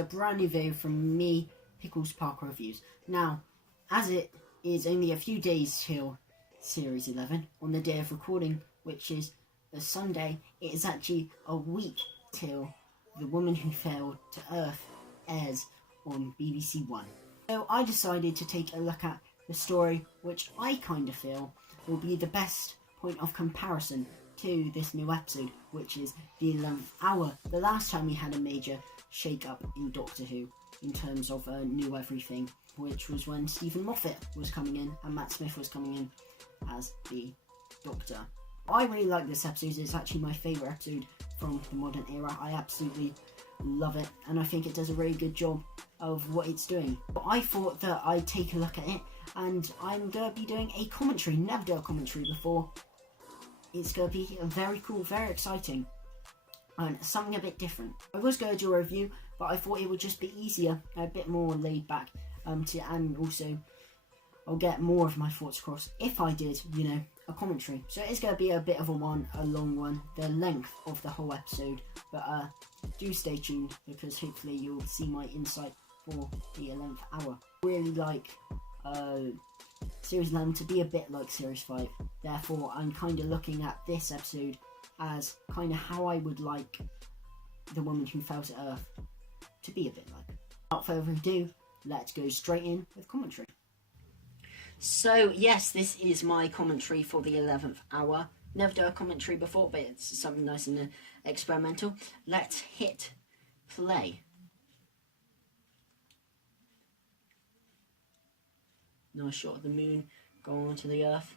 to a brand new video from me, Pickles Parker Reviews. Now, as it is only a few days till Series 11, on the day of recording, which is a Sunday, it is actually a week till The Woman Who Fell to Earth airs on BBC One. So I decided to take a look at the story, which I kind of feel will be the best point of comparison to this new episode, which is the 11th Hour. The last time we had a major shake-up in Doctor Who in terms of new everything, which was when Stephen Moffat was coming in and Matt Smith was coming in as the Doctor. I really like this episode. It's actually my favourite episode from the modern era. I absolutely love it, and I think it does a very good job of what it's doing. But I thought that I'd take a look at it, and I'm going to be doing a commentary. Never done a commentary before. It's going to be very cool, very exciting, and something a bit different. I was going to do a review, but I thought it would just be easier, a bit more laid back, and also I'll get more of my thoughts across if I did, a commentary. So it's going to be a bit of a long one, the length of the whole episode, but do stay tuned, because hopefully you'll see my insight for the 11th Hour. I really like Series 11 to be a bit like Series 5, therefore I'm kind of looking at this episode as kind of how I would like The Woman Who Fell to Earth to be a bit like. Without further ado, let's go straight in with commentary. So yes, this is my commentary for the 11th Hour. Never done a commentary before, but it's something nice and experimental. Let's hit play. Nice shot of the moon going onto the Earth.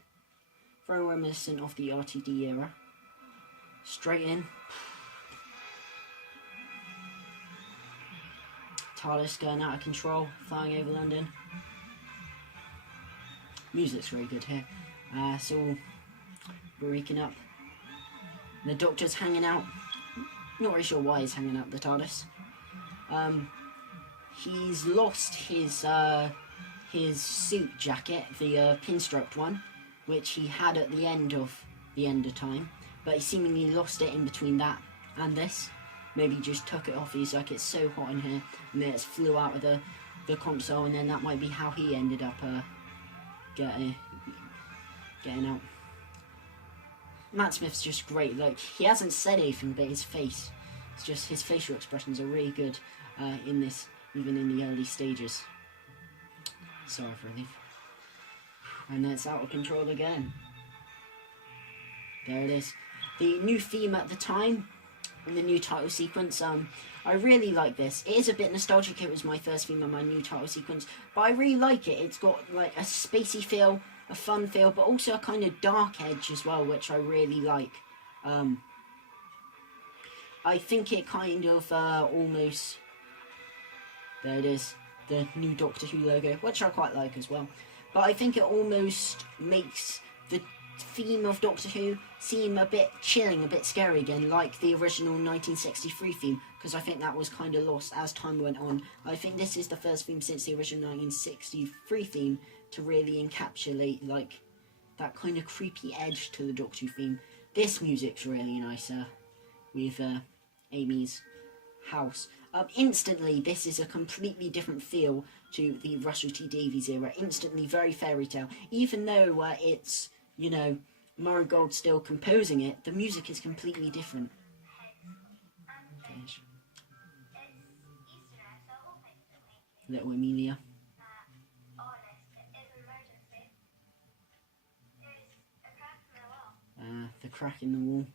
Very reminiscent of the RTD era. Straight in. TARDIS going out of control, flying over London. Music's really good here. It's all breaking up. The Doctor's hanging out. Not really sure why he's hanging out the TARDIS. He's lost his suit jacket, the pinstriped one, which he had at the end of Time, but he seemingly lost it in between that and this. Maybe he just took it off. He's like, it's so hot in here, and then it flew out of the console, and then that might be how he ended up getting out. Matt Smith's just great. Like, he hasn't said anything, but his face, it's just his facial expressions are really good in this, even in the early stages. Sorry for relief. And it's out of control again. There it is. The new theme at the time, and the new title sequence, I really like this. It is a bit nostalgic. It was my first theme and my new title sequence, but I really like it. It's got like a spacey feel, a fun feel, but also a kind of dark edge as well, which I really like. I think it kind of almost... There it is. The new Doctor Who logo, which I quite like as well. But I think it almost makes the theme of Doctor Who seem a bit chilling, a bit scary again, like the original 1963 theme, because I think that was kind of lost as time went on. I think this is the first theme since the original 1963 theme to really encapsulate like that kind of creepy edge to the Doctor Who theme. This music's really nice with Amy's house. Instantly, this is a completely different feel to the Russell T Davies era. Instantly very fairy tale. Even though it's, Murray Gold still composing it, the music is completely different. Little Amelia. The crack in the wall.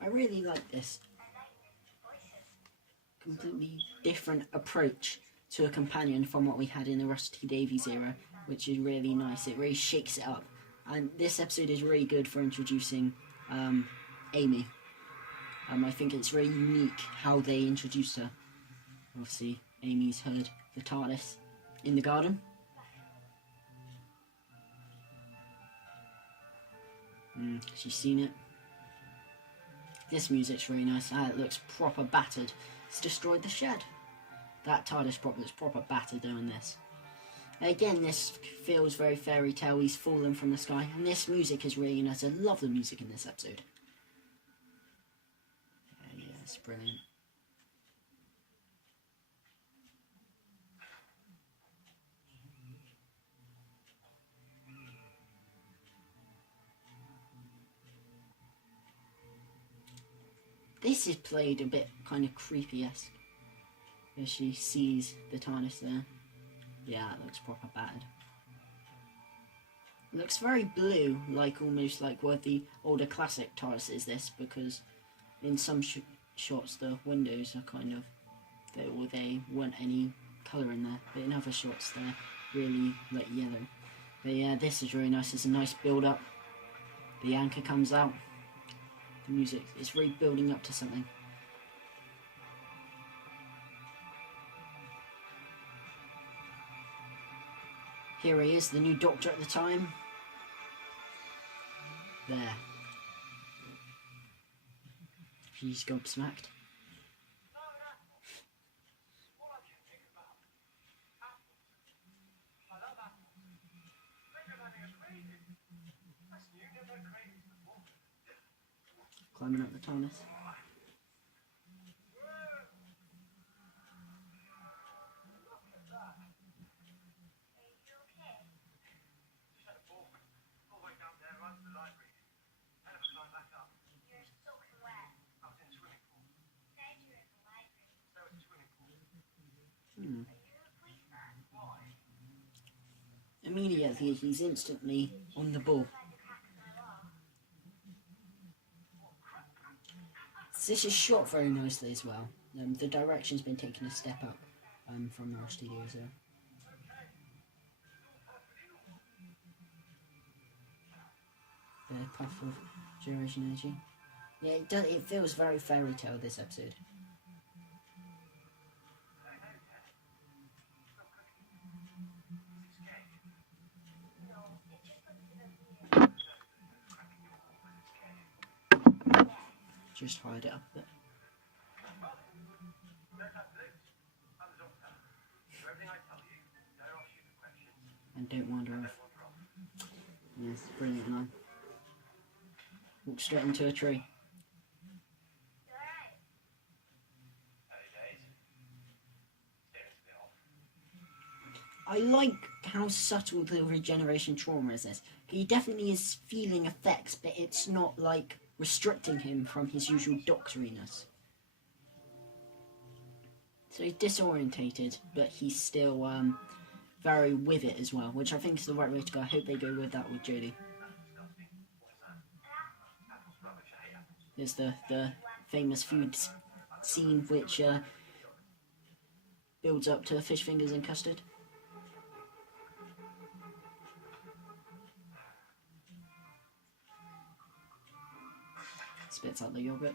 I really like this completely different approach to a companion from what we had in the Russell T Davies era, which is really nice. It really shakes it up, and this episode is really good for introducing Amy. I think it's really unique how they introduced her. Obviously, Amy's heard the TARDIS in the garden. She's seen it. This music's really nice. It looks proper battered. It's destroyed the shed. That TARDIS looks proper battered doing this. Again, this feels very fairy tale. He's fallen from the sky, and this music is really nice. I love the music in this episode. Yeah, it's brilliant. This is played a bit kind of creepy-esque. As she sees the TARDIS there. Yeah, it looks proper bad. It looks very blue, like almost like what the older classic TARDIS is this, because in some shots the windows are kind of, they weren't any colour in there, but in other shots they're really like yellow. But yeah, this is really nice. It's a nice build-up. The anchor comes out. The music is really building up to something. Here he is, the new Doctor at the time. There. He's gobsmacked. Climbing up the TARDIS. Immediately, he's instantly on the ball. This is shot very nicely as well. The direction's been taken a step up from our studios there. The puff of generation energy. Yeah, it feels very fairy tale, this episode. Just hide it up a bit. And don't wander off. Yes, brilliant line. Walk straight into a tree. I like how subtle the regeneration trauma is this. He definitely is feeling effects, but it's not like restricting him from his usual doctoriness. So he's disorientated, but he's still very with it as well, which I think is the right way to go. I hope they go with that with Jodie. There's the famous food scene which builds up to fish fingers and custard. Spits out the yogurt.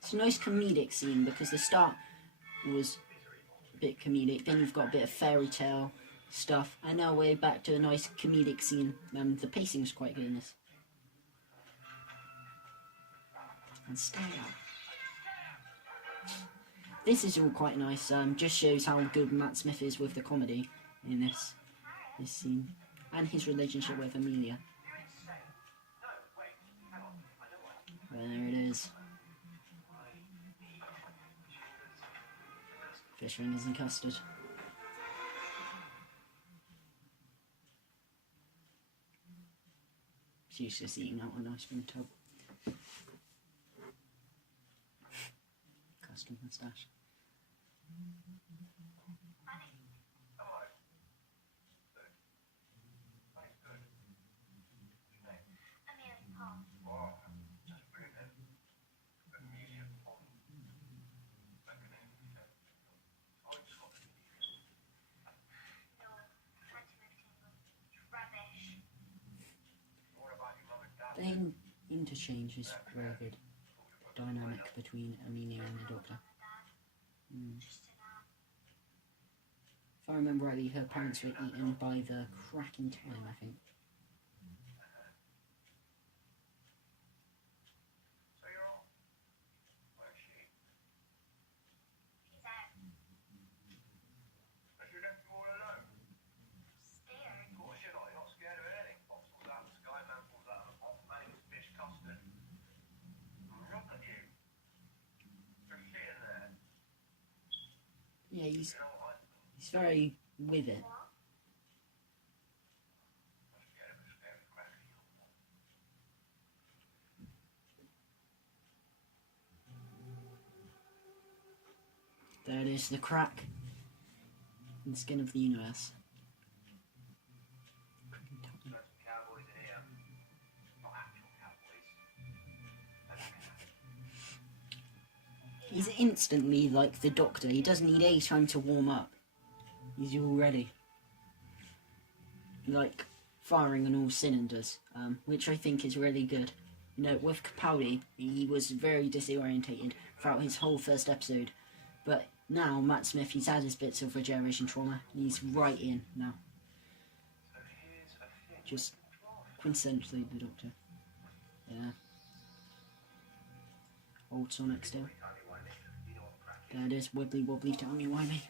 It's a nice comedic scene because the start was a bit comedic, then you've got a bit of fairy tale stuff, and now we're back to a nice comedic scene. The pacing is quite good in this. And stay out. This is all quite nice, just shows how good Matt Smith is with the comedy in this scene, and his relationship with Amelia. There it is. Fish fingers and custard. She's just eating out a nice cream tub. Custard moustache. The interchange is very good. The dynamic between Amelia and the Doctor. If I remember rightly, her parents were eaten by the cracking time, I think. Yeah, he's very with it. There it is, the crack in the skin of the universe. He's instantly like the Doctor. He doesn't need any time to warm up. He's already like firing on all cylinders, which I think is really good. You know, with Capaldi, he was very disorientated throughout his whole first episode, but now Matt Smith, he's had his bits of regeneration trauma, and he's right in now. Just quintessentially the Doctor. Yeah. Old Sonic still. There it is, wibbly wobbly, timey-wimey.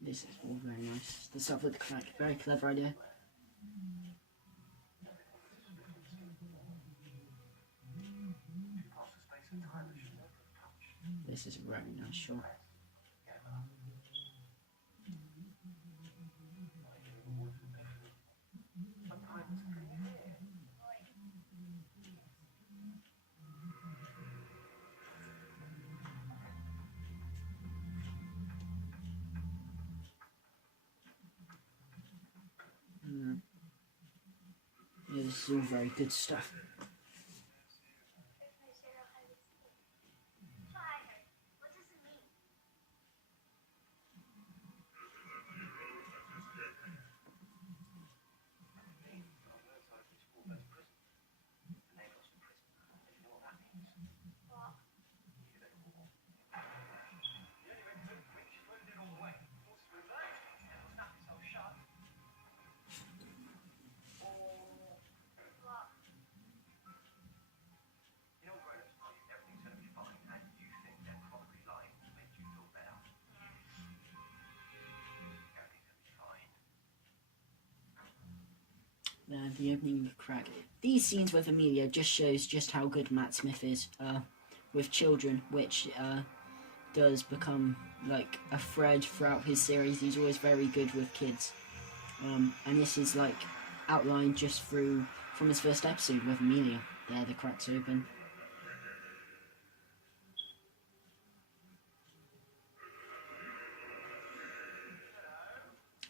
This is all very nice. The stuff with the crack, very clever idea. This is a very nice shot. Yeah, this is all very good stuff. The opening of the crack. These scenes with Amelia just shows just how good Matt Smith is with children, which does become like a thread throughout his series. He's always very good with kids, and this is like outlined just from his first episode with Amelia. There, the crack's open.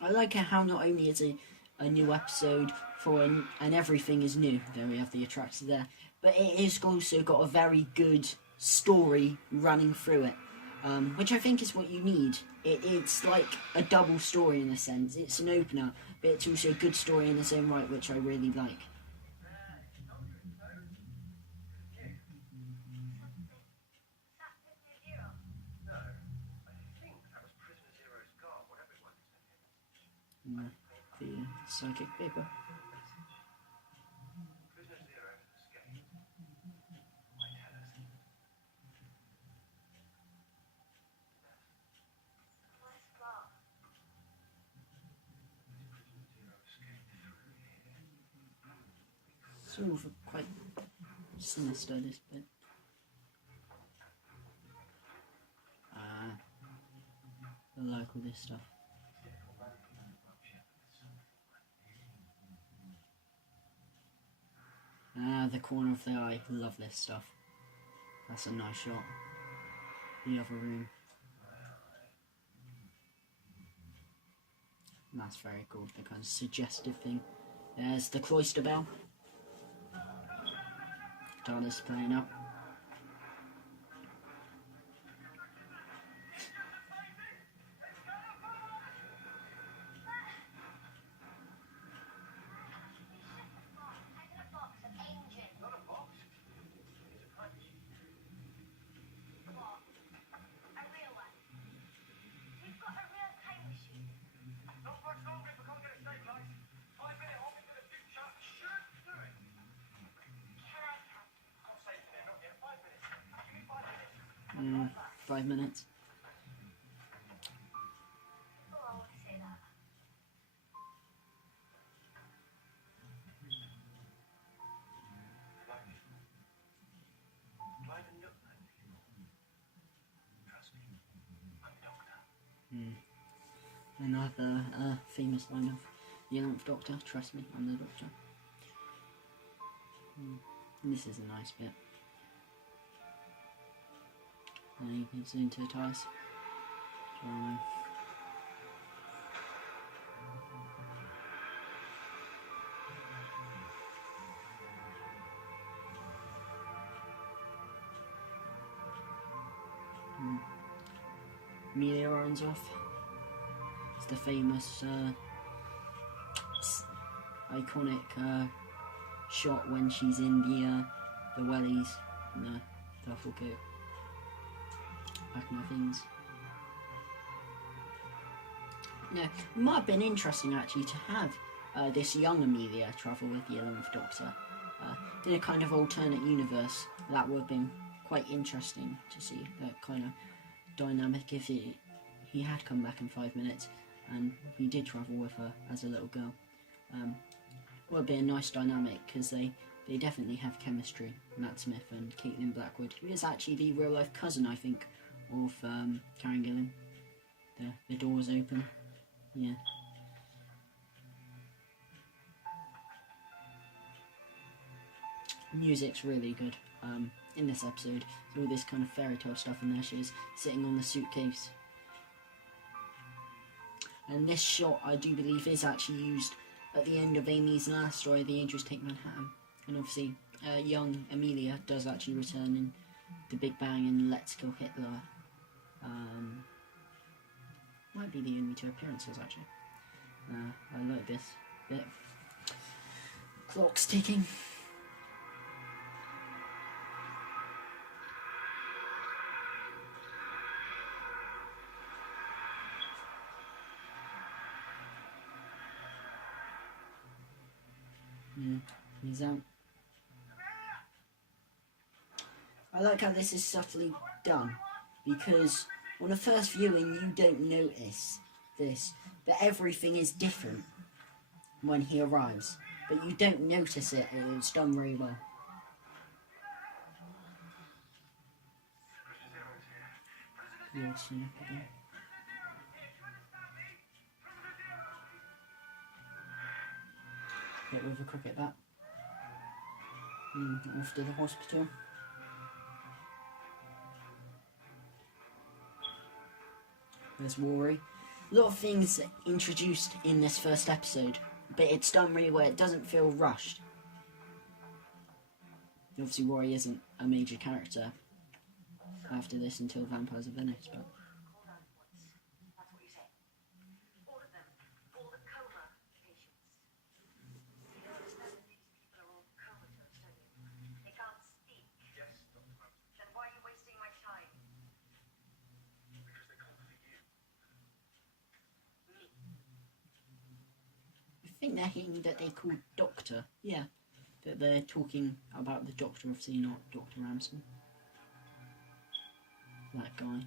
I like how not only is it a new episode and everything is new, there we have the attractor there, but it has also got a very good story running through it, which I think is what you need. It's like a double story in a sense. It's an opener, but it's also a good story in its own right, which I really like. The psychic paper. Sort of quite sinister, this bit. I like all this stuff. The corner of the eye. Love this stuff. That's a nice shot. The other room. And that's very cool. The kind of suggestive thing. There's the cloister bell. TARDIS playing up. 5 minutes. Another famous line of the 11th Doctor, trust me, I'm the Doctor. And this is a nice bit. And he gets into the TARDIS. Amelia runs off. It's the famous, iconic shot when she's in the wellies and the duffel coat. Packing her things. Now, it might have been interesting actually to have this young Amelia travel with the 11th Doctor in a kind of alternate universe. That would have been quite interesting to see that kind of dynamic if he had come back in 5 minutes and he did travel with her as a little girl. Would be a nice dynamic because they definitely have chemistry, Matt Smith and Caitlin Blackwood, who is actually the real life cousin, I think, of Karen Gillan. The door's open. Yeah. Music's really good in this episode. There's all this kind of fairy tale stuff in there. She's sitting on the suitcase. And this shot, I do believe, is actually used at the end of Amy's last story, The Angels Take Manhattan. And obviously, young Amelia does actually return in The Big Bang and Let's Kill Hitler. Might be the only 2 appearances, actually. I like this bit. Clock's ticking. He's out. I like how this is subtly done, because on a first viewing you don't notice this, that everything is different when he arrives, but you don't notice it, and it's done very well. Hit with a cricket bat. Off to the hospital. There's Rory. A lot of things introduced in this first episode, but it's done really well. It doesn't feel rushed. Obviously, Rory isn't a major character after this until Vampires of Venice, but... I think they're hinting that they call Doctor. Yeah. That they're talking about the Doctor, obviously not Dr. Ramsden. That guy.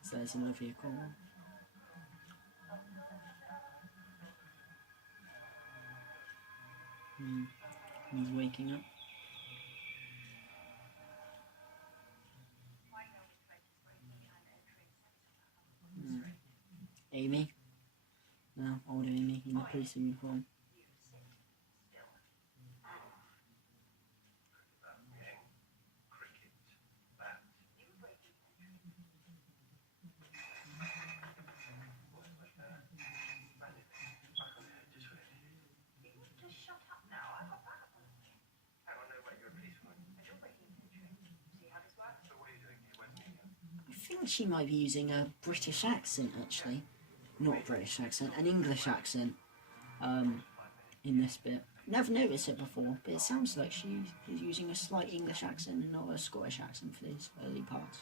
So there's another vehicle. He's waking up. Amy. No, older Amy in the police uniform. I think she might be using a British accent, actually. Not a British accent, an English accent in this bit. Never noticed it before, but it sounds like she is using a slight English accent and not a Scottish accent for these early parts.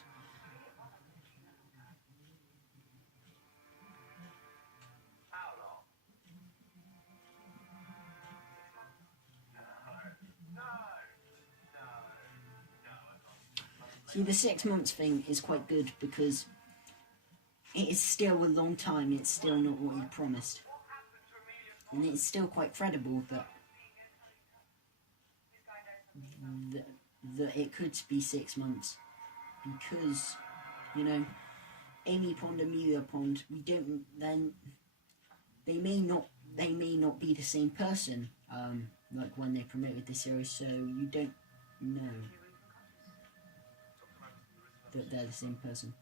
See, the 6 months thing is quite good because it is still a long time. It's still not what he promised, and it's still quite credible that that it could be 6 months, because, you know, Amy Pond, Amelia Pond, we don't then they may not be the same person, like when they promoted the series, so you don't know that they're the same person.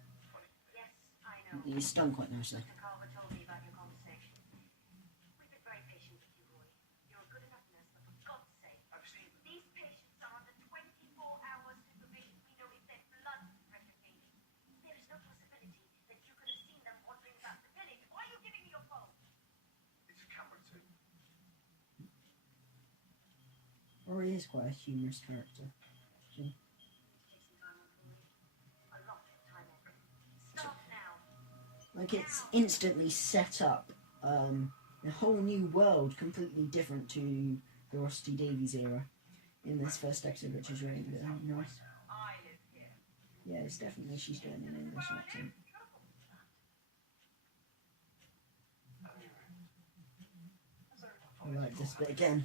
It's done quite nicely. Or he is quite a humorous character. Like, it's instantly set up a whole new world, completely different to the Rusty Davies era in this first episode, which is really nice. Yeah, it's definitely, she's doing an English accent. I like this bit again.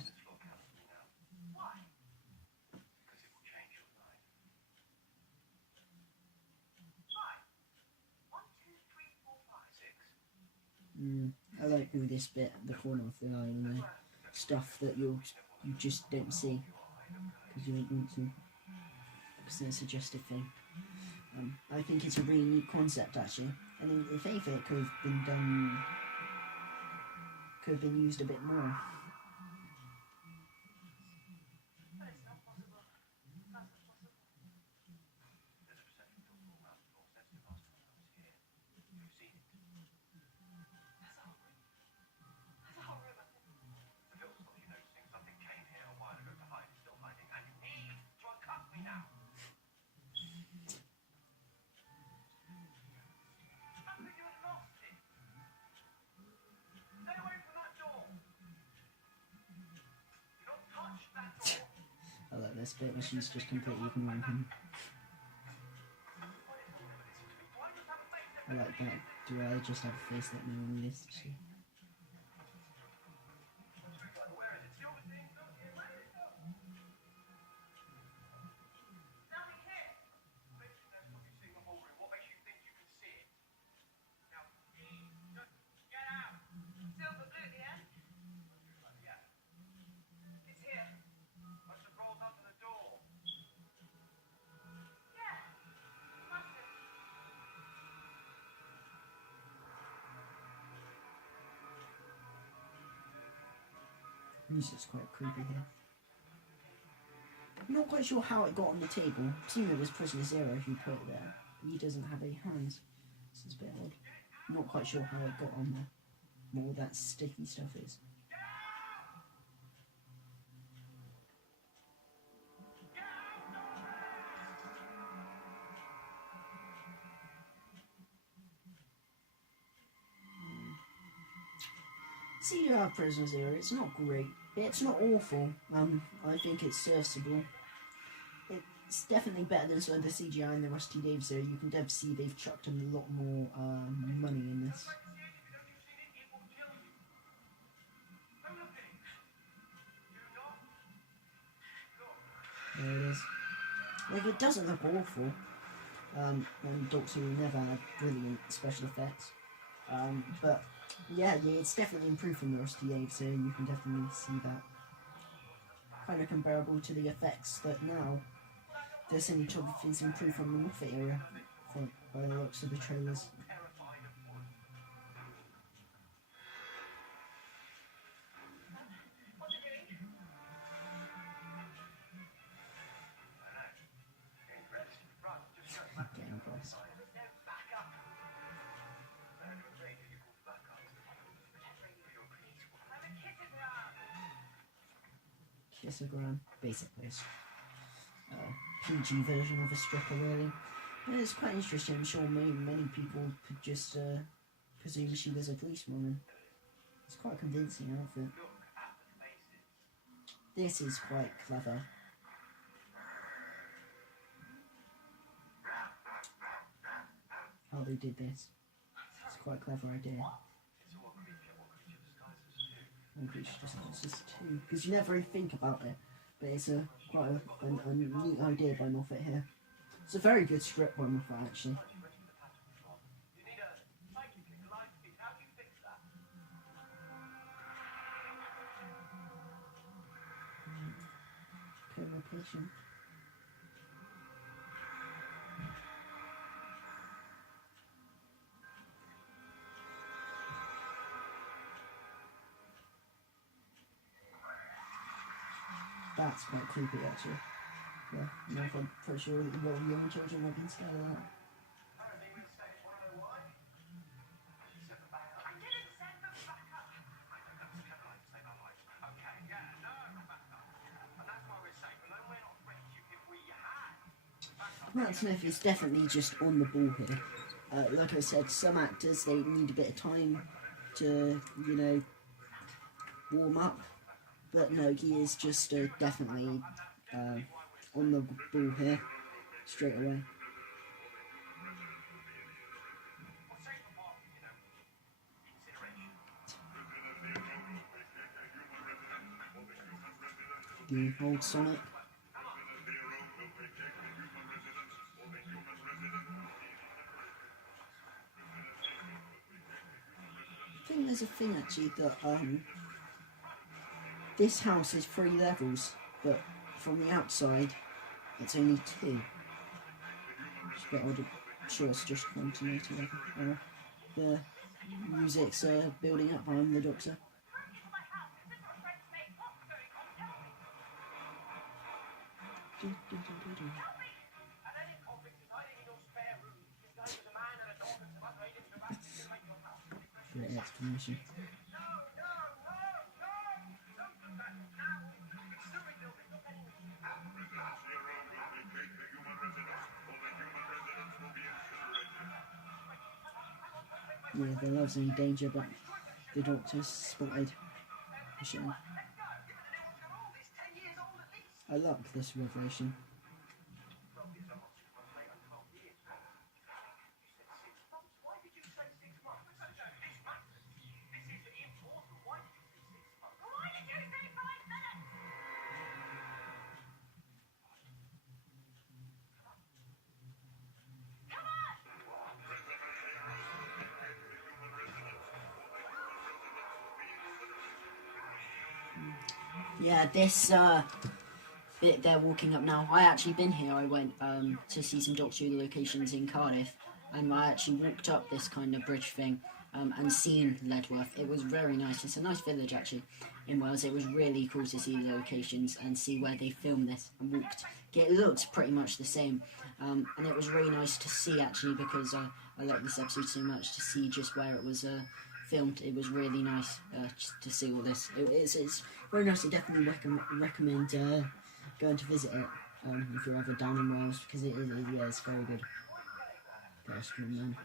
I like all this bit at the corner of the eye and the stuff that you just don't see because you don't want to, because it's a suggestive thing. I think it's a really neat concept, actually. I think if anything, it could have been used a bit more. I like this bit where she's just completely ignoring him. I like that. Do I just have a face that no one lists to? Music's quite creepy here. I'm not quite sure how it got on the table. I assume it was Prisoner Zero who put it there. He doesn't have any hands. This is a bit odd. I'm not quite sure how it got on there. What all that sticky stuff is. See, Prisoner Zero, it's not great. It's not awful. I think it's serviceable. It's definitely better than some of the CGI and the Rusty Davies there. You can definitely see they've chucked in a lot more money in this. There it is. Like, it doesn't look awful. And Doctor Who never had brilliant special effects. But yeah, it's definitely improved from the Rusty Davies, so you can definitely see that. Kind of comparable to the effects that now the cinematography is improved from the Moffat era, by the looks of the trailers. Getting impressed. Kissogram, basically. PG version of a stripper, really. And it's quite interesting. I'm sure many people could just presume she was a policewoman. It's quite a convincing outfit. This is quite clever. how they did this. It's quite a clever idea. Maybe it's just two, because you never really think about it, but it's quite a neat idea by Moffat here. It's a very good script by Moffat, actually. Okay, my patient. That's quite creepy, actually. Yeah, no, I'm pretty sure that young children have been scared of that. Matt Smith is definitely just on the ball here. Like I said, some actors, they need a bit of time to, you know, warm up. But no, he is just definitely on the ball here, straight away. The old Sonic. I think there's a thing actually that this house is 3 levels, but from the outside it's only 2. It's a bit odd. I'm sure it's just continuity level. The music's building up behind the Doctor. Great explanation. Yeah, their lives are in danger, but the Doctor's spotted the show. I like this revelation. Yeah, this bit they're walking up now. I actually been here. I went to see some Doctor Who locations in Cardiff, and I actually walked up this kind of bridge thing and seen Ledworth. It was very nice. It's a nice village actually in Wales. It was really cool to see the locations and see where they filmed this and walked. It looked pretty much the same, and it was really nice to see actually because I like this episode so much to see just where it was filmed. It was really nice to see all this. It's very nice. I definitely recommend going to visit it if you're ever down in Wales, because it's very good. Best room, man.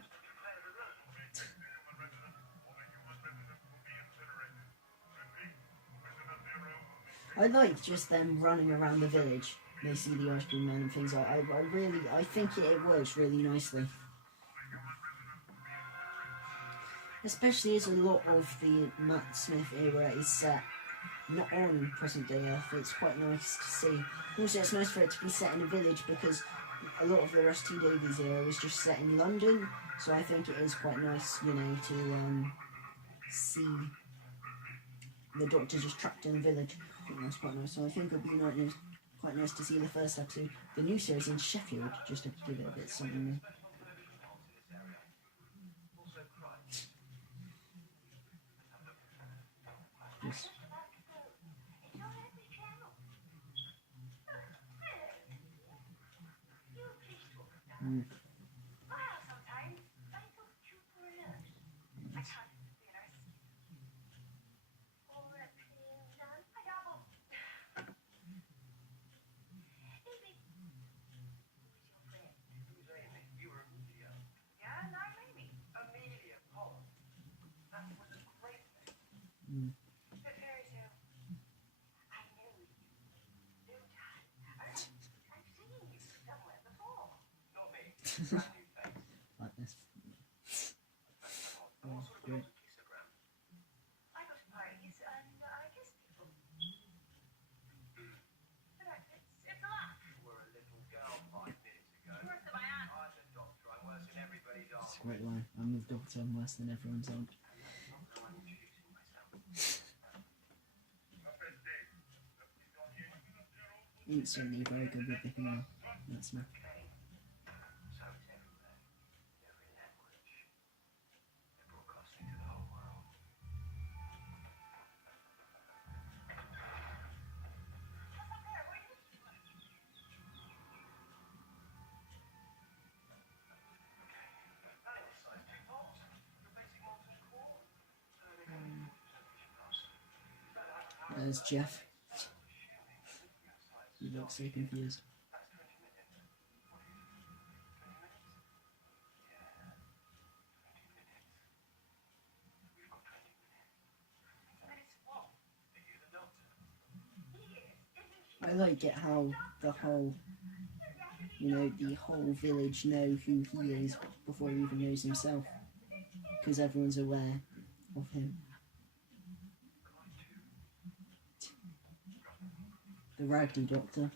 I like just them running around the village. They see the ice cream man and things like that. I think it works really nicely. Especially as a lot of the Matt Smith era is set not on present day Earth. It's quite nice to see. Also, it's nice for it to be set in a village because a lot of the rest of Davies era is just set in London. So I think it is quite nice, you know, to see the Doctor just trapped in a village. I think that's quite nice. So I think it would be quite nice to see the first episode, the new series in Sheffield, just to give it a bit something new. Yes. Like this. great line. I'm the Doctor, I'm worse than everyone's on. Instantly very good with the humour. That's me. There's Jeff. He looks so confused. I like it how the whole, the whole village know who he is before he even knows himself, because everyone's aware of him. The Raggedy Doctor.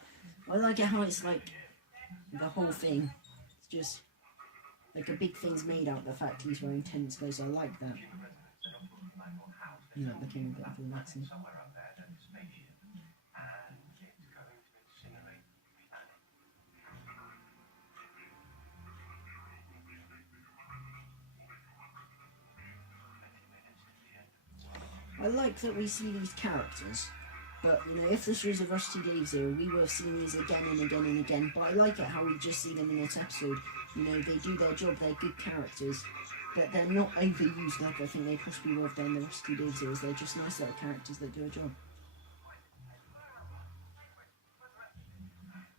I like it how it's like the whole thing. It's just like a big thing's made out of the fact he's wearing tennis clothes. I like that. That became a bit of a lesson. I like that we see these characters, but if this was a Rusty Davies era, we would have seen these again and again and again. But I like it how we just see them in this episode. They do their job, they're good characters, but they're not overused like I think they possibly would have done in the Rusty Davies eras. They're just nice little characters that do a job.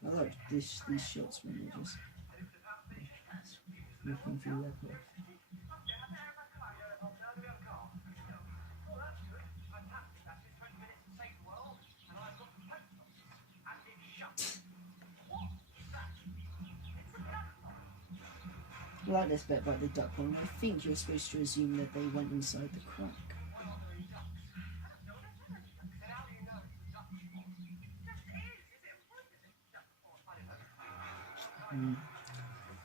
I like these shots when they're just looking through their clothes. I like this bit about the duck one. I think you're supposed to assume that they went inside the crack.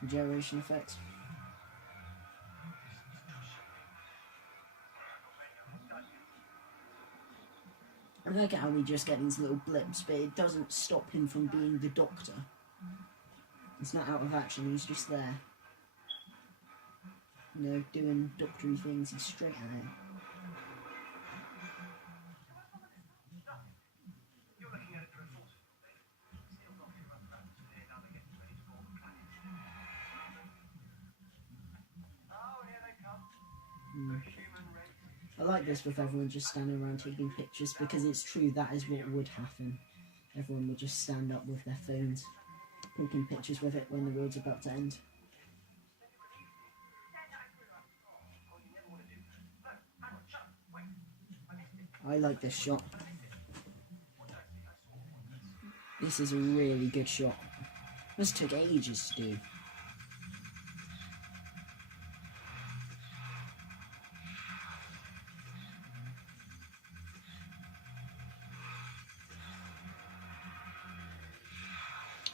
Generation effect. I like how we just get these little blips, but it doesn't stop him from being the Doctor. It's not out of action, he's just there. Doing doctory things, he's straight at it. I like this with everyone just standing around taking pictures, because it's true, that is what would happen. Everyone would just stand up with their phones, taking pictures with it when the world's about to end. I like this shot. This is a really good shot. This took ages to do.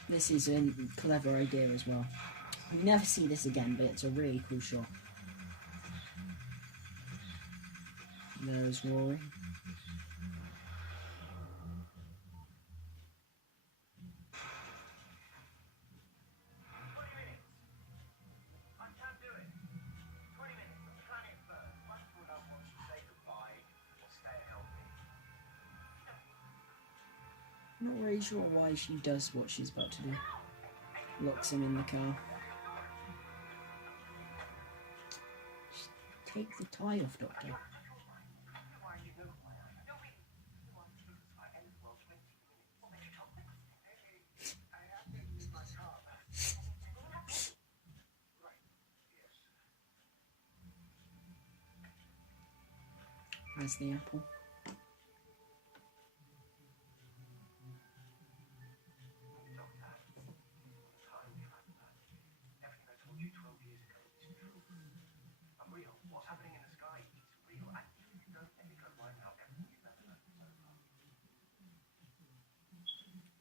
This is a clever idea as well. You never see this again, but it's a really cool shot. There's Rory. Not really sure why she does what she's about to do. Locks him in the car. Just take the tie off, Doctor. There's the apple.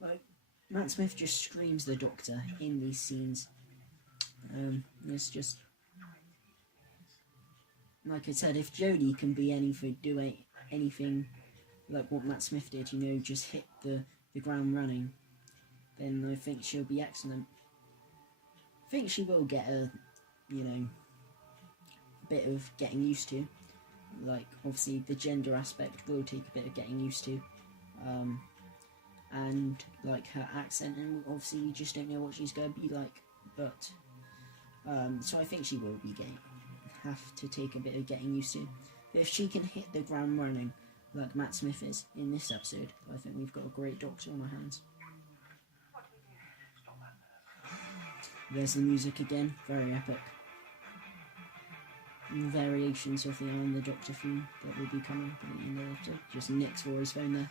Like, Matt Smith just screams the Doctor in these scenes. It's just like I said, if Jodie can be anything, do anything like what Matt Smith did, you know, just hit the ground running, then I think she'll be excellent. I think she will get a, you know, bit of getting used to. Like, obviously, the gender aspect will take a bit of getting used to. And, like, her accent, and obviously we just don't know what she's going to be like. But, so I think she will be have to take a bit of getting used to. But if she can hit the ground running, like Matt Smith is in this episode, I think we've got a great Doctor on our hands. There's the music again, very epic. Variations of the I'm the Doctor theme that will be coming in the episode. Just Nick's Rory's phone there.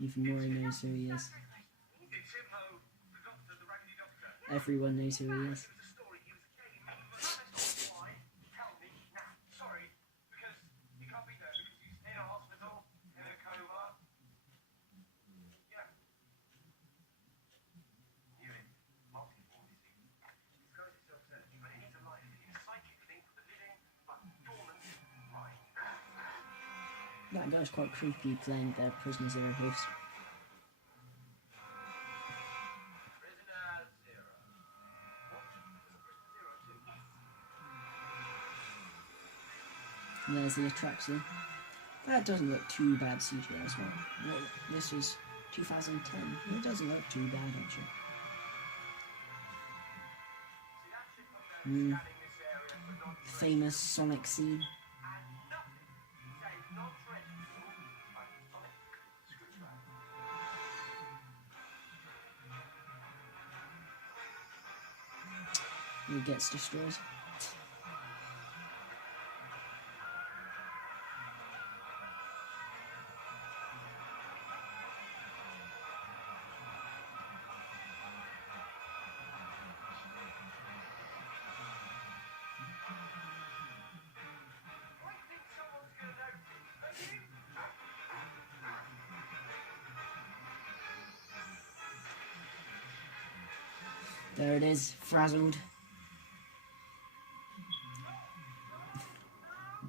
Even Rory knows who he is. Everyone knows who he is. That guy's quite creepy playing their Prisoner Zero host. And there's the attraction. That doesn't look too bad CGI as well. This was 2010. It doesn't look too bad actually. Famous Sonic scene. He gets destroyed. There it is, frazzled.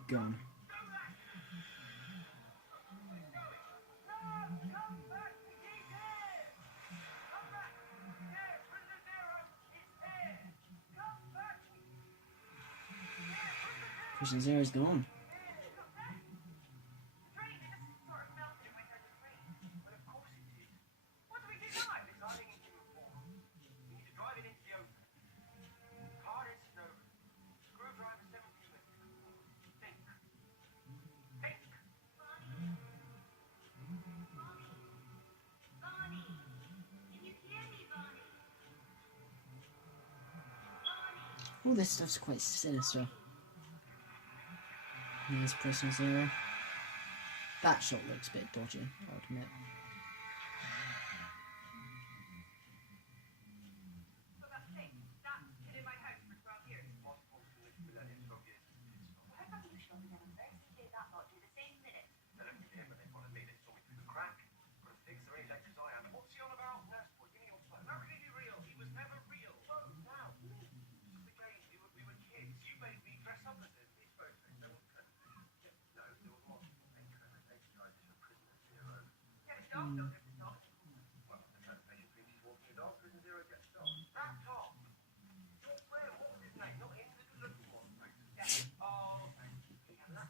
Gone. Prisoner Zero's gone. All this stuff's quite sinister. Here's Prisoner Zero. That shot looks a bit dodgy, I'll admit.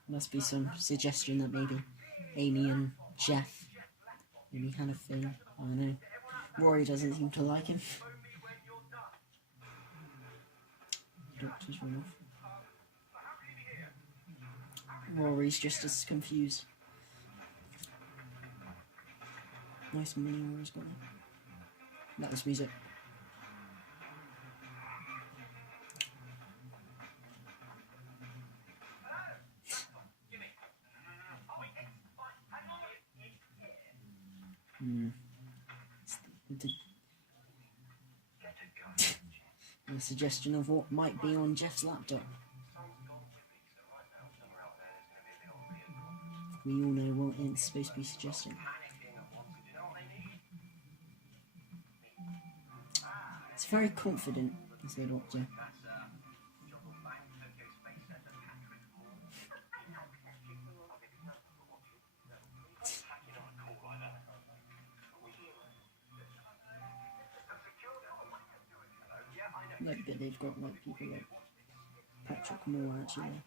Must be some suggestion that maybe Amy and Jeff maybe had a thing. I don't know. Rory doesn't seem to like him. Doctor's run off. Rory's just as confused. Nice mini Rory's got there. That was music. A suggestion of what might be on Jeff's laptop. we all know what it's supposed to be suggesting. It's very confident as the Doctor. Like that they've got like people like Patrick Moore actually.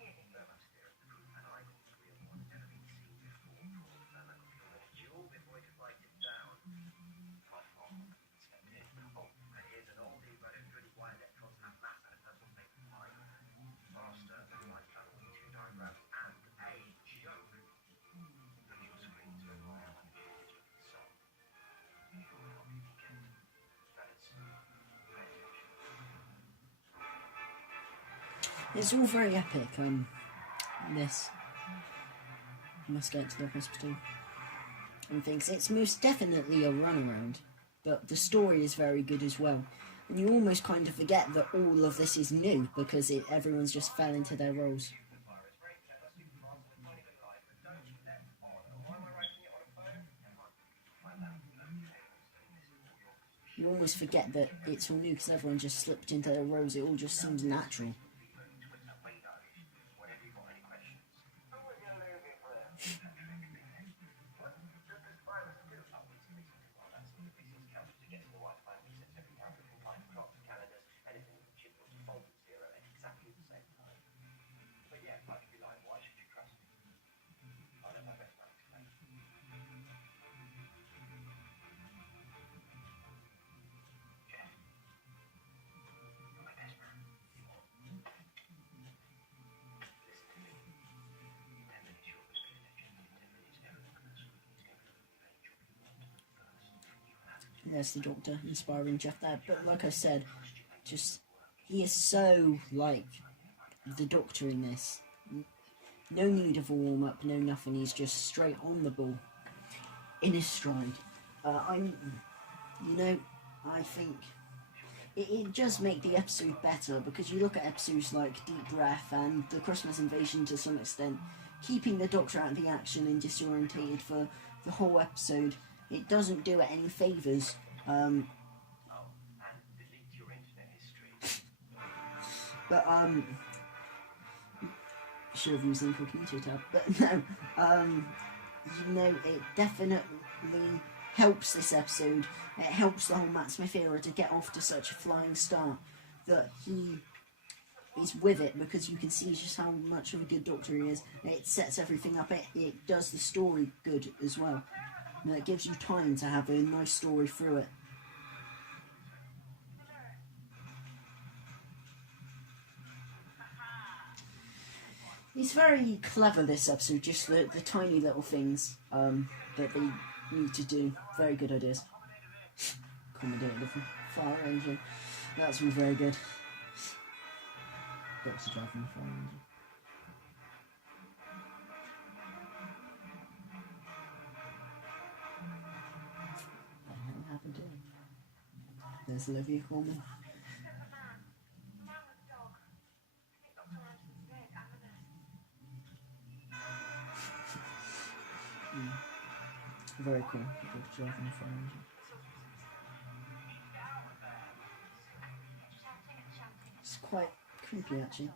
It's all very epic, this. You must get to the hospital and things. It's most definitely a runaround, but the story is very good as well. And you almost kind of forget that all of this is new, because everyone's just fell into their roles. You almost forget that it's all new, because everyone just slipped into their roles. It all just seems natural. There's the Doctor, inspiring Jeff there. But like I said, he is so like the Doctor in this. No need of a warm-up, no nothing. He's just straight on the ball, in his stride. I think it does make the episode better, because you look at episodes like Deep Breath and The Christmas Invasion to some extent, keeping the Doctor out of the action and disorientated for the whole episode, it doesn't do it any favours. Should have used the incognito tab, but no, it definitely helps this episode. It helps the whole Matt Smith era to get off to such a flying start, that he is with it, because you can see just how much of a good Doctor he is. It sets everything up. It does the story good as well. And it gives you time to have a nice story through it. It's very clever, this episode, just the tiny little things that they need to do. Very good ideas. Accommodate the fire engine. That's all very good. Doctor driving the fire engine. What happened to him? There's Olivia Colman. Very cool. Doctor driving the fire engine. It's quite creepy, actually.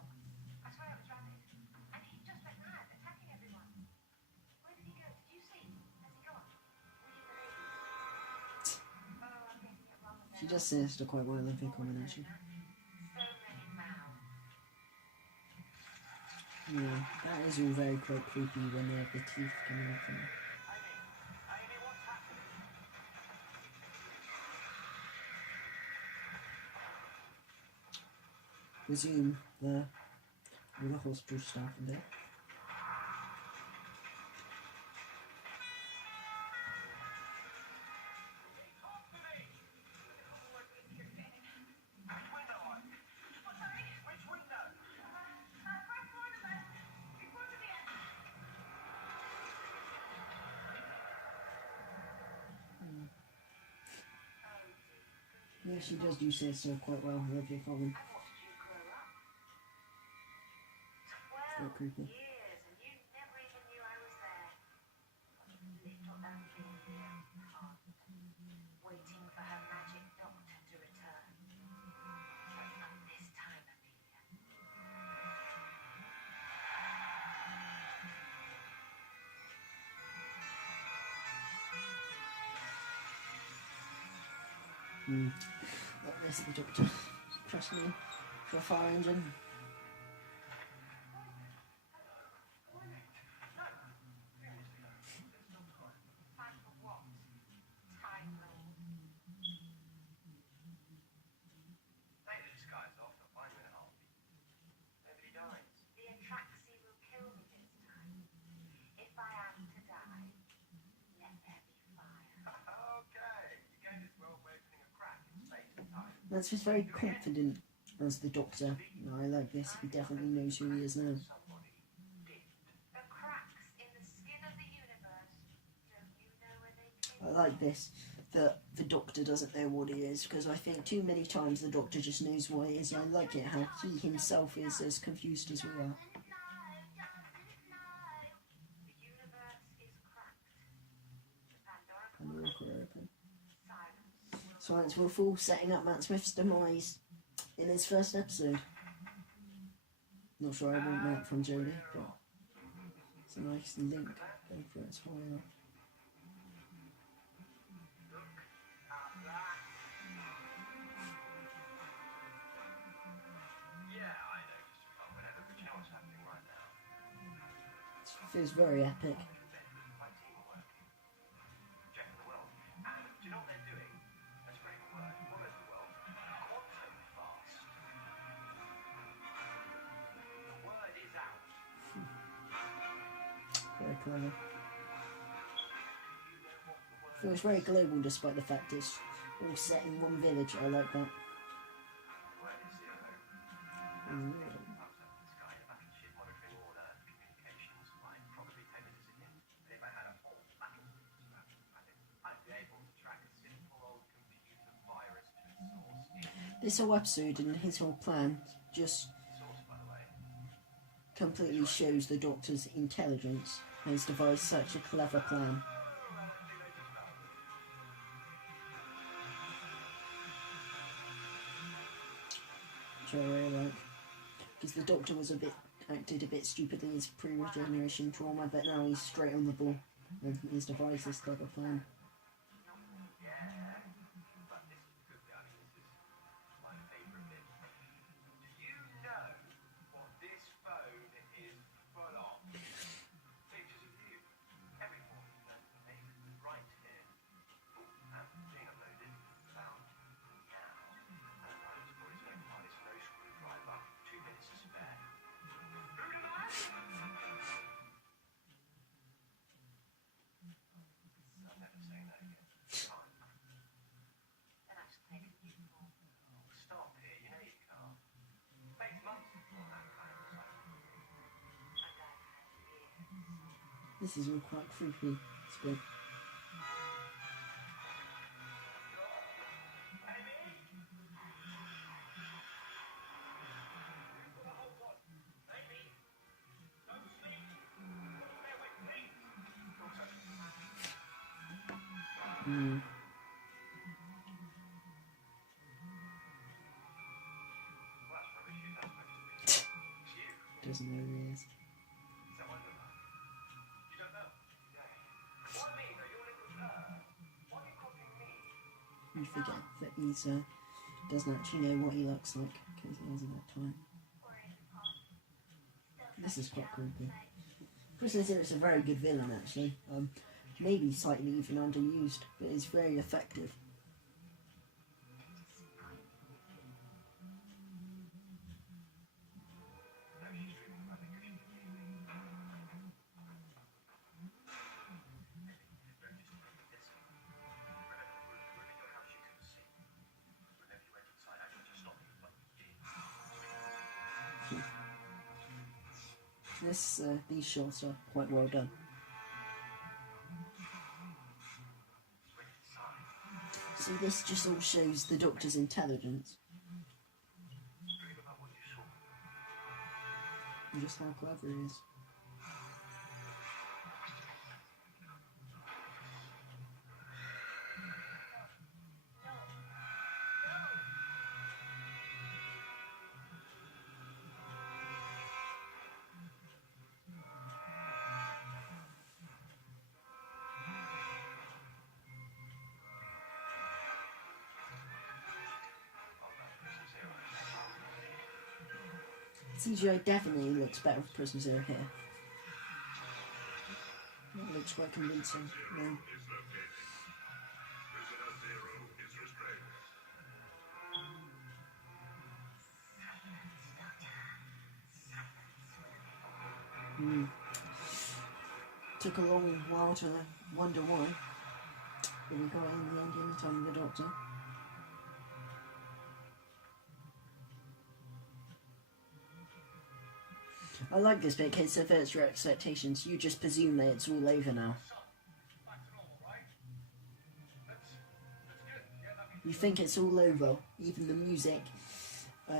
She does sinister quite well, I think, combination. Yeah, that is all very quite creepy when they have the teeth coming up from it. Resume the hospital staff in there. Yeah, she does do so quite well, Olivia Colman. Quite creepy. There's the Doctor pressing in for a fire engine. That's just very confident as the Doctor. No, I like this. He definitely knows who he is now. I like this, that the Doctor doesn't know what he is, because I think too many times the Doctor just knows what he is. I like it how he himself is as confused as we are. Science will fall, setting up Matt Smith's demise in his first episode. Not sure I want that from Jodie, but it's a nice link going for its way up. It feels very epic. Very clever. Feels very global despite the fact it's all set in one village. I like that. This whole episode and his whole plan just completely shows the Doctor's intelligence. He's devised such a clever plan. Which I really like. Because the Doctor was acted a bit stupidly as pre-regeneration trauma, but now he's straight on the ball and he's devised this clever plan. This is all quite creepy. It's good. Doesn't know who he is. You forget that he's doesn't actually know what he looks like because he hasn't had time. This is quite creepy. Chris Zero is a very good villain actually. Maybe slightly even underused, but he's very effective. These shots are quite well done. See, this just all shows the Doctor's intelligence. And just how clever he is. CGI definitely looks better with Prism Zero here. That looks quite convincing. No. Took a long while to wonder why, but we got it in the end in time with the Doctor. I like this bit because it subverts your expectations. You just presume that it's all over now. You think it's all over. Even the music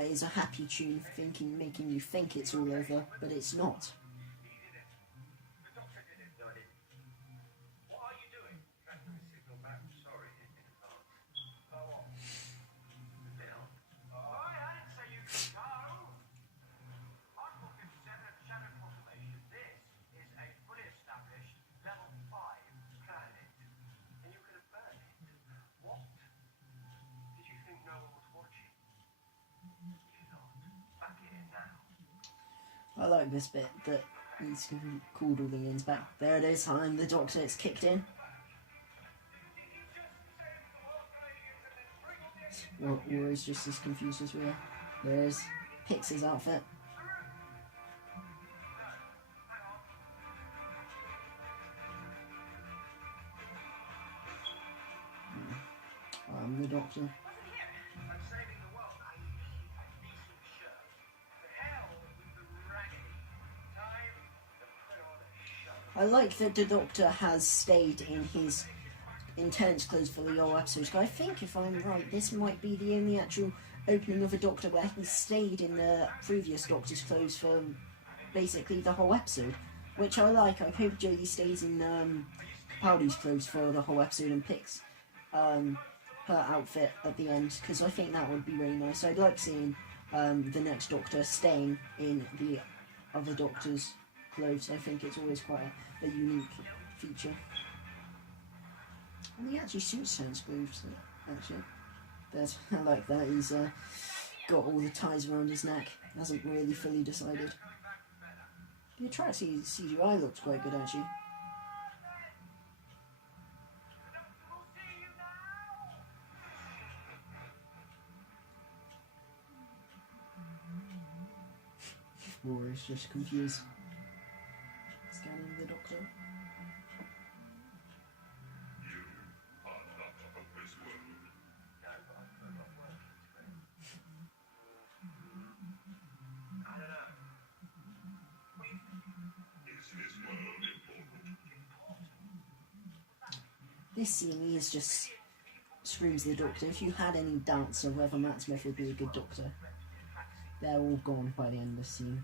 is a happy tune, making you think it's all over, but it's not. I like this bit that he's called all the aliens back. There it is, I'm the Doctor, it's kicked in. Warrior's just as confused as we are. There's Pix's outfit. I'm the Doctor. I like that the Doctor has stayed in his intense clothes for the whole episode. I think, if I'm right, this might be the only actual opening of a Doctor where he stayed in the previous Doctor's clothes for basically the whole episode, which I like. I hope Jodie stays in Capaldi's clothes for the whole episode and picks her outfit at the end, because I think that would be really nice. I'd like seeing the next Doctor staying in the other Doctor's clothes. I think it's always quite a unique feature. And he actually suits Sans clothes, actually. I like that. He's got all the ties around his neck. Hasn't really fully decided. The attractive CGI looks quite good, actually. Rory's just confused. Scanning the Doctor. This scene is just screams the Doctor. If you had any doubts of whether Matt Smith would be a good Doctor, they're all gone by the end of the scene.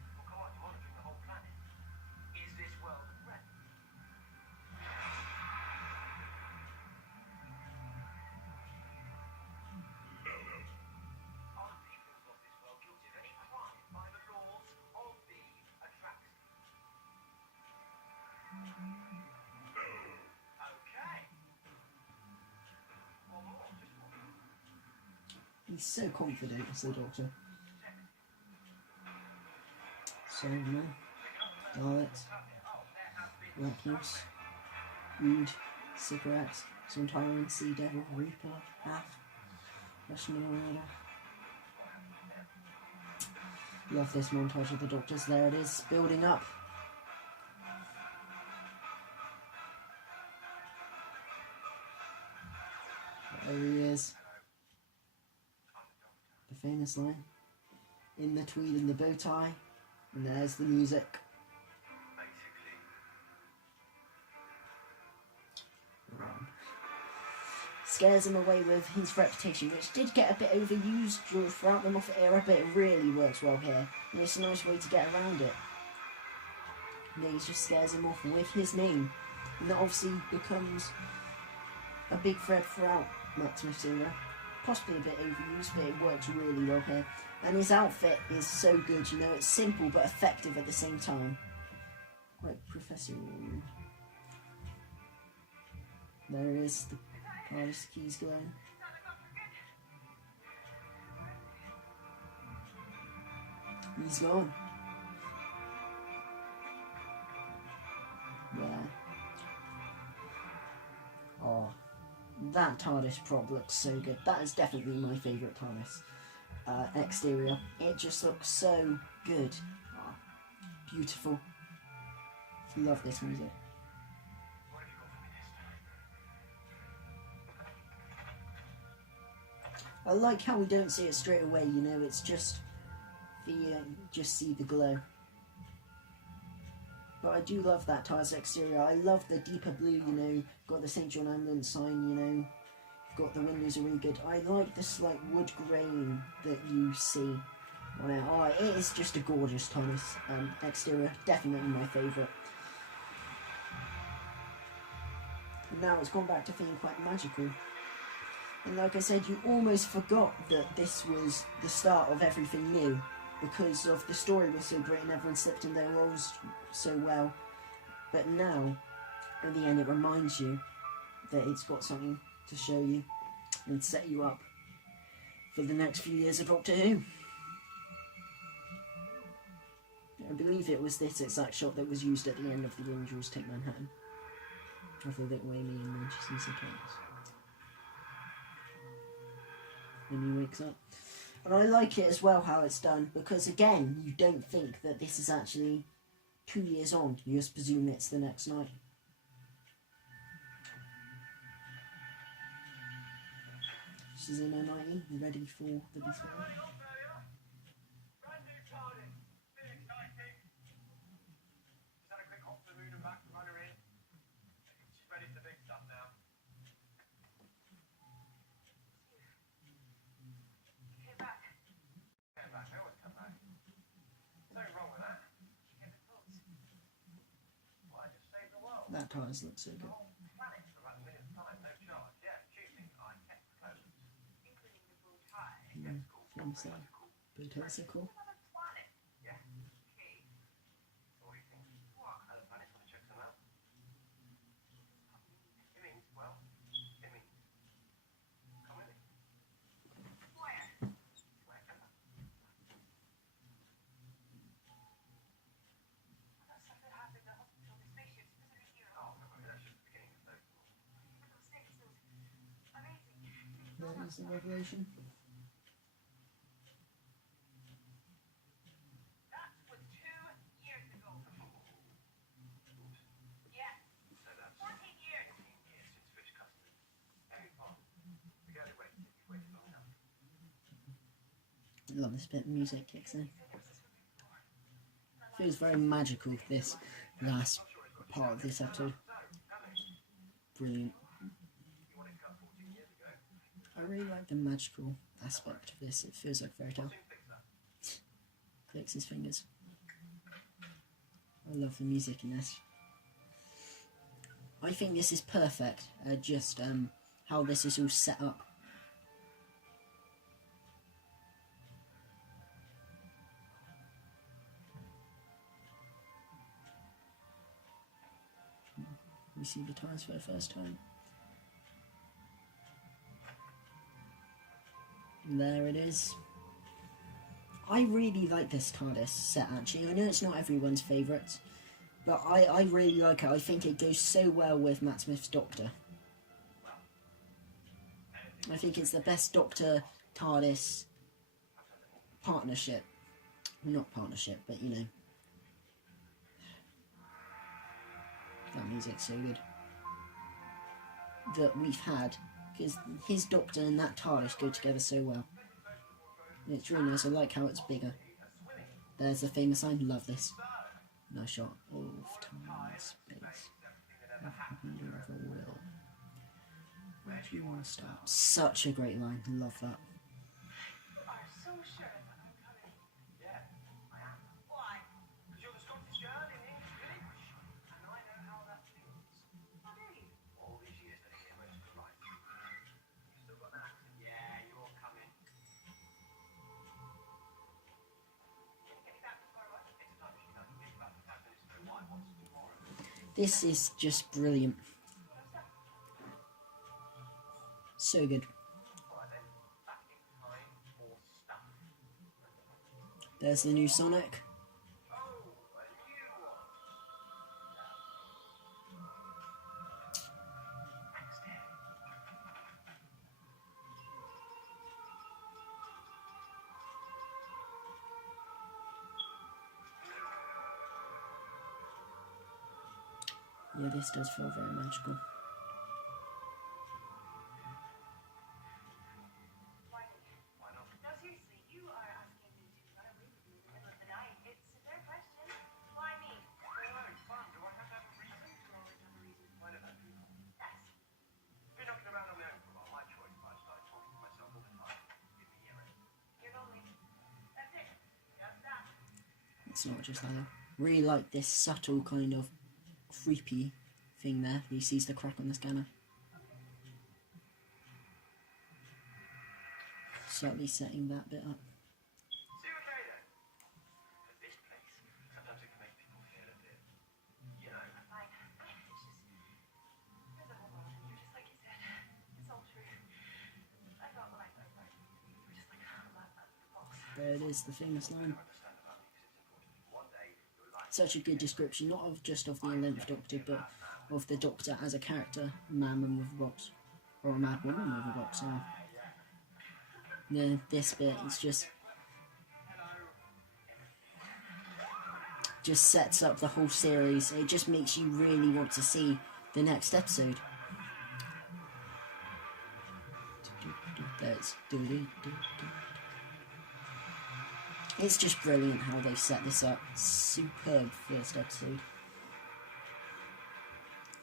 He's so confident as the Doctor. So, no. Daleks. Repulse. Rude. Cigarettes. Some Tyrant, Sea Devil, Reaper, Half. Russian Order. Love this montage of the Doctors. There it is, building up. There he is. The famous line. In the tweed and the bow tie. And there's the music. Scares him away with his reputation, which did get a bit overused throughout the Moffat era, but it really works well here. And it's a nice way to get around it. And he just scares him off with his name. And that obviously becomes a big thread throughout Matt Smith's era. Possibly a bit overused, but it works really well here. And his outfit is so good, you know, it's simple but effective at the same time. Quite professional. There it is, the TARDIS keys glowing. He's gone. Yeah. Oh, that TARDIS prop looks so good. That is definitely my favourite TARDIS exterior. It just looks so good. Oh, beautiful. Love this music. I like how we don't see it straight away, you know, it's just just see the glow. But I do love that TARDIS exterior. I love the deeper blue, you know, got the St. John Ambulance sign, you know, got the windows are really good. I like the slight wood grain that you see on it. Oh, it is just a gorgeous TARDIS exterior, definitely my favourite. Now it's gone back to feeling quite magical. And like I said, you almost forgot that this was the start of everything new, because of the story was so great and everyone slipped in their roles so well. But now, at the end, it reminds you that it's got something to show you and set you up for the next few years of Doctor Who. I believe it was this exact shot that was used at the end of The Angels Take Manhattan, of the little Amy and Manchester Case. When he wakes up. And I like it as well how it's done, because again, you don't think that this is actually 2 years on. You just presume it's the next night. She's in her 90, ready for the Beast. That TARDIS looks so good. From so, but it's so cool. That is the revelation. That was 2 years ago. Yeah. 14 years. 14 years since fish custard. Any fun? We gotta wait. You've waited long enough. I love this bit of music kicks in. Feels very magical, this last part of this episode. Brilliant. I really like the magical aspect of this. It feels like fairy tale. Clicks his fingers. I love the music in this. I think this is perfect. Just how this is all set up. We see the TARDIS for the first time. There it is. I really like this TARDIS set actually. I know it's not everyone's favourite, but I really like it. I think it goes so well with Matt Smith's Doctor. I think it's the best Doctor TARDIS partnership. Not partnership, but you know. That music's so good. That we've had. Because his Doctor and that TARDIS go together so well. It's really nice. I like how it's bigger. There's the famous line. Love this. Nice shot of time and space. Where do you want to start? Such a great line. Love that. This is just brilliant. So good. There's the new Sonic. Yeah, this does feel very magical. Why not? No, seriously, you are asking me to run away with you in the middle of the night. It's a fair question. Why me? No, it's fun. Do I have to have a reason? You always have a reason. Why don't I do that? Yes. Been knocking around on my own for a while. My choice, but I started talking to myself all the time. Give me a ring. You're lonely. That's it. Just that. It's not just that. Really like this subtle kind of creepy thing there. He sees the crack on the scanner. Slightly setting that bit up. See you okay then. But this place, sometimes it can make people feel a bit, you know. Fine. It's just, there's a whole lot of you, just like you said. It's all true. I thought when I first started, you were just like a lot of the box. There it is, the famous line. Understand about me because it's important. One day you'll like Such a good description, not of just of the 11th Doctor, but of the Doctor as a character, man with a box, or a mad woman with a box. This bit is just sets up the whole series. It just makes you really want to see the next episode. It's just brilliant how they set this up. Superb first episode.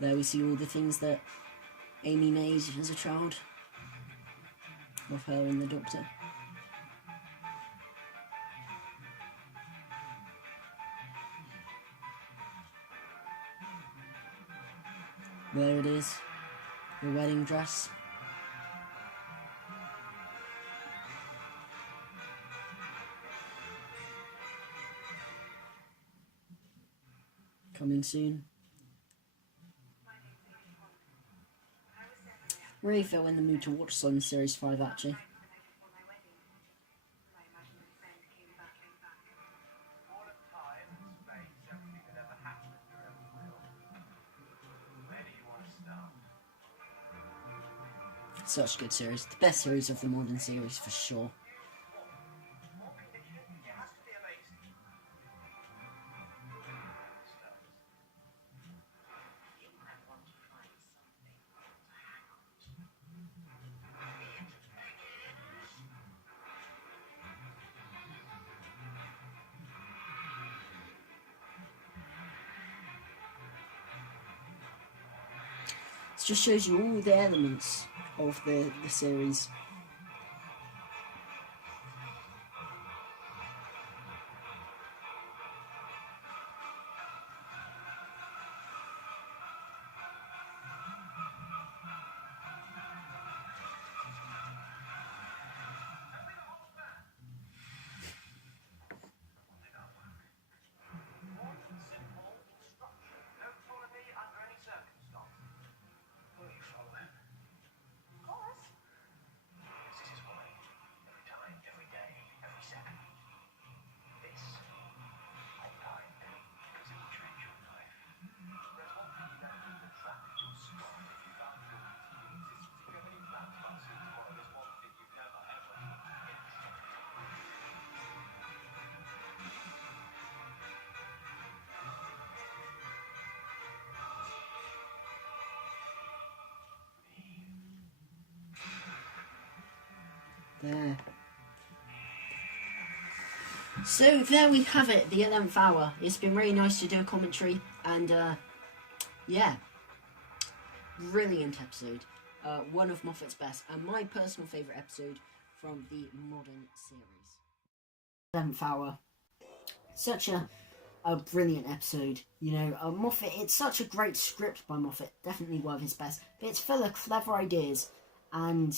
There we see all the things that Amy made as a child of her and the Doctor. There it is, the wedding dress. Coming soon. Really feel in the mood to watch some Series 5 actually. all of time, space, everything that ever happened in your own world. Where do you want to start? Such a good series. The best series of the modern series for sure. More condition, it has to be amazing. You might want to find something to hang on to. It just shows you all the elements of the series. One simple instruction. Don't follow me under any circumstances. Will you follow them? Of course. This is why. Every time, every day, every second. This whole time. Because it will change your life. There's one thing you know, the trap is your scar. If you found your continuing existence, if you have any plans about seeing tomorrow, there's one thing you've never, ever forget. There. So there we have it, the 11th hour. It's been really nice to do a commentary, and yeah, brilliant episode. One of Moffat's best, and my personal favourite episode from the modern series. 11th hour. Such a brilliant episode, you know. Moffat, it's such a great script by Moffat, definitely one of his best, but it's full of clever ideas, and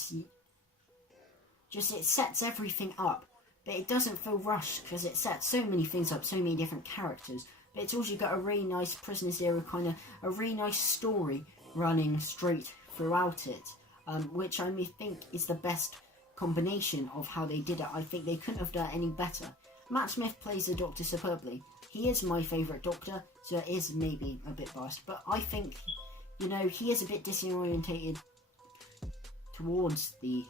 just it sets everything up, but it doesn't feel rushed because it sets so many things up, so many different characters, but it's also got a really nice Prisoner's Era kind of, a really nice story running straight throughout it, which I think is the best combination of how they did it. I think they couldn't have done it any better. Matt Smith plays the Doctor superbly. He is my favourite Doctor, so it is maybe a bit biased, but I think, you know, he is a bit disorientated towards the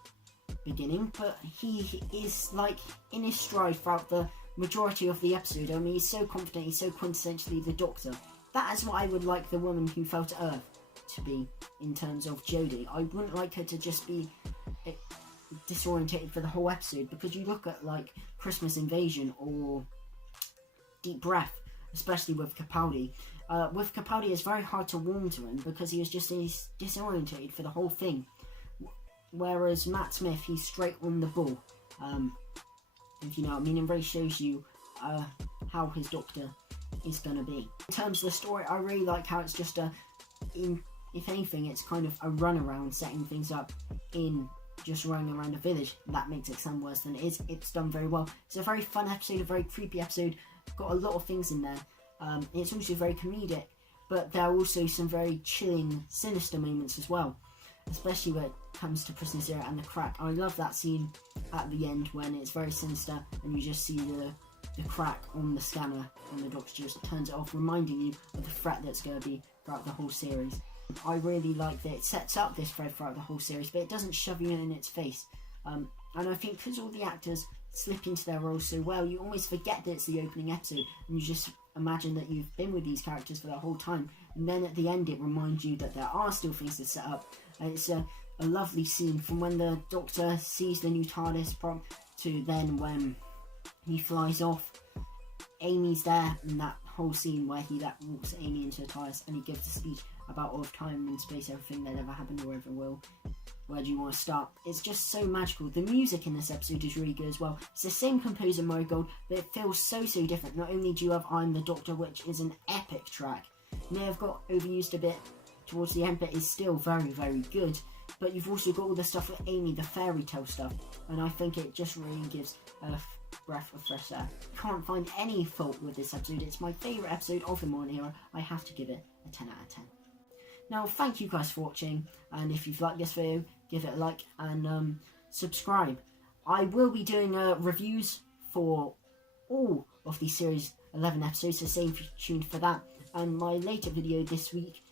beginning, but he is like in his stride throughout the majority of the episode. I mean, he's so confident, he's so quintessentially the Doctor. that is what I would like the woman who fell to Earth to be in terms of Jodie. I wouldn't like her to just be disorientated for the whole episode, because you look at like Christmas Invasion or Deep Breath, especially with Capaldi. With Capaldi, it's very hard to warm to him because he was just disorientated for the whole thing. Whereas Matt Smith, he's straight on the ball. If you know what I mean, and really shows you how his Doctor is going to be. In terms of the story, I really like how it's just if anything, it's kind of a runaround, setting things up in just running around a village. That makes it sound worse than it is. It's done very well. It's a very fun episode, a very creepy episode. Got a lot of things in there. It's also very comedic, but there are also some very chilling, sinister moments as well, especially when it comes to Prisoner Zero and the crack. I love that scene at the end when it's very sinister and you just see the crack on the scanner and the Doctor just turns it off, reminding you of the threat that's going to be throughout the whole series. I really like that it sets up this threat throughout the whole series, but it doesn't shove you in its face. And I think because all the actors slip into their roles so well, you always forget that it's the opening episode, and you just imagine that you've been with these characters for the whole time. And then at the end, it reminds you that there are still things to set up. And it's a lovely scene from when the Doctor sees the new TARDIS prompt to then when he flies off. Amy's there, and that whole scene where he walks Amy into the TARDIS and he gives a speech about all of time and space, everything that ever happened or ever will. Where do you want to start? It's just so magical. The music in this episode is really good as well. It's the same composer, Marigold, but it feels so different. Not only do you have I'm the Doctor, which is an epic track, may have got overused a bit towards the end, but is still very, very good. But you've also got all the stuff with Amy, the fairy tale stuff, and I think it just really gives a breath of fresh air. Can't find any fault with this episode. It's my favourite episode of the modern era. I have to give it a 10 out of 10. Now, thank you guys for watching, and if you've liked this video, give it a like and subscribe. I will be doing reviews for all of these series 11 episodes, so stay tuned for that. And my later video this week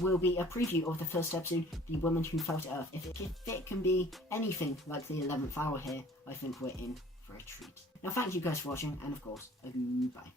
will be a preview of the first episode, The Woman Who Fell to Earth. If it can be anything like the 11th Hour here, I think we're in for a treat. Now, thank you guys for watching, and of course, goodbye.